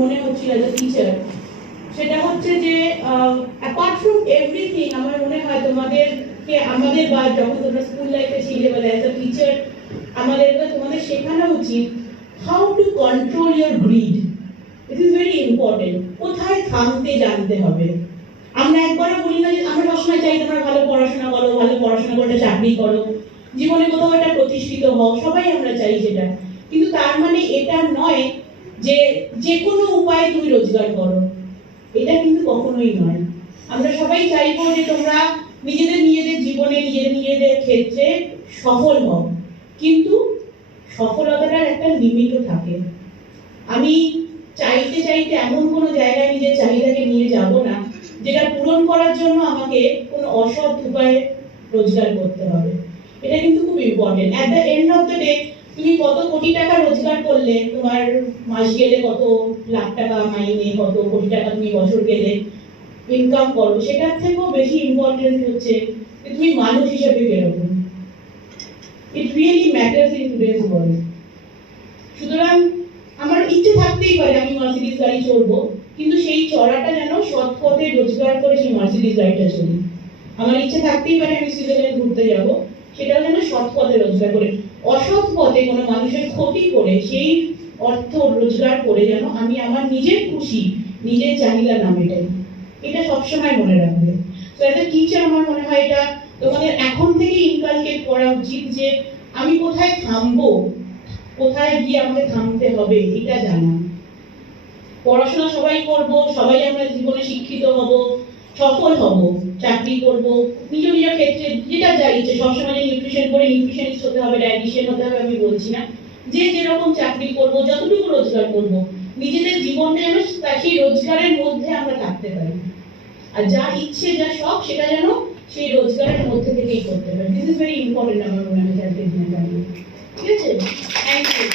মনে হচ্ছিল age teacher সেটা হচ্ছে যে অ্যাপার্ট ফ্রম এভরিথিং আমার মনে হয় তোমাদেরকে, আমাদের বা যখন তোমরা স্কুল লাইফে ছিলে বা অ্যাজ আ টিচার আমাদেরকে তোমাদের শেখানো উচিত how to control your greed it is very important কোথায় থামতে জানতে হবে। আমরা একবারও বলি না যে, আমরা সবসময় চাই তোমরা ভালো পড়াশোনা করো, ভালো পড়াশোনা করে চাকরি করো। জীবনে কোথাও একটা প্রতিষ্ঠিত হও, সবাই আমরা চাই সেটা। কিন্তু তার মানে এটা নয় যে যে কোনো উপায়ে তুমি রোজগার করো। এটা কিন্তু কখনোই নয়। আমরা সবাই চাইব যে তোমরা নিজেদের নিজেদের জীবনে, নিজেদের নিজেদের ক্ষেত্রে সফল হও। কিন্তু সফলতাটার একটা লিমিটও থাকে। আমি চাইতে চাইতে এমন কোনো জায়গায় নিজের চাহিদাকে নিয়ে যাব না, যেটা পূরণ করার জন্য আমাকে কোনো অসৎ উপায়ে রোজগার করতে হবে। এটা কিন্তু খুব important at the end of the day তুমি কত কোটি টাকা রোজগার করলে? তোমার মাস গেলে কত লাখ টাকা, মাইনে কত কোটি টাকা তুমি বছর গেলে ইনকাম করো সেটার থেকেও বেশি ইম্পর্টেন্ট হচ্ছে যে তুমি মানুষ হিসেবে কীরকম it really matters in today's world সুতরাং আমার ইচ্ছে থাকতেই পারে আমি মার্সিডিজ গাড়ি চড়বো, কিন্তু সেই চড়াটা যেন সৎ পথে রোজগার করে সেই মার্সিডিজ গাড়িটা চলি। আমার ইচ্ছে থাকতেই পারে আমি সুইজারল্যান্ড ঘুরতে যাব, সেটাও যেন সৎ পথে রোজগার করে অসৎ পথে কোনো মানুষের ক্ষতি করে সেই অর্থ রোজগার করে যেন আমি আমার নিজের খুশি, নিজের চাহিদা না মেটাই। এটা সবসময় মনে রাখবে। তো একটা টিচার আমার মনে হয় এটা তোমাদের এখন থেকে ইনকালকেট করা উচিত যে আমি কোথায় থামবো, কোথায় গিয়ে আমাকে থামতে হবে, এটা জানা। পড়াশোনা সবাই করব, সবাই আমরা জীবনে শিক্ষিত সফল হব, চাকরি করব নিজ নিজ ক্ষেত্রে যেটা যা ইচ্ছে, সবসময় নিউট্রিশন করে নিউট্রিশনিস্ট হতে হবে ডায়েটিশিয়ান হতে হবে, আমি বলছি না। যে যেরকম চাকরি করব, যতটুকু রোজগার করব, নিজেদের জীবনটা যেন সেই রোজগারের মধ্যে আমরা থাকতে পারি। আর যা ইচ্ছে, যা শখ, সেটা যেন সেই রোজগারের মধ্যে থেকেই করতে পারি। দিস ইজ ভেরি ইম্পর্টেন্ট আমার মনে হয় ঠিক আছে? Thank you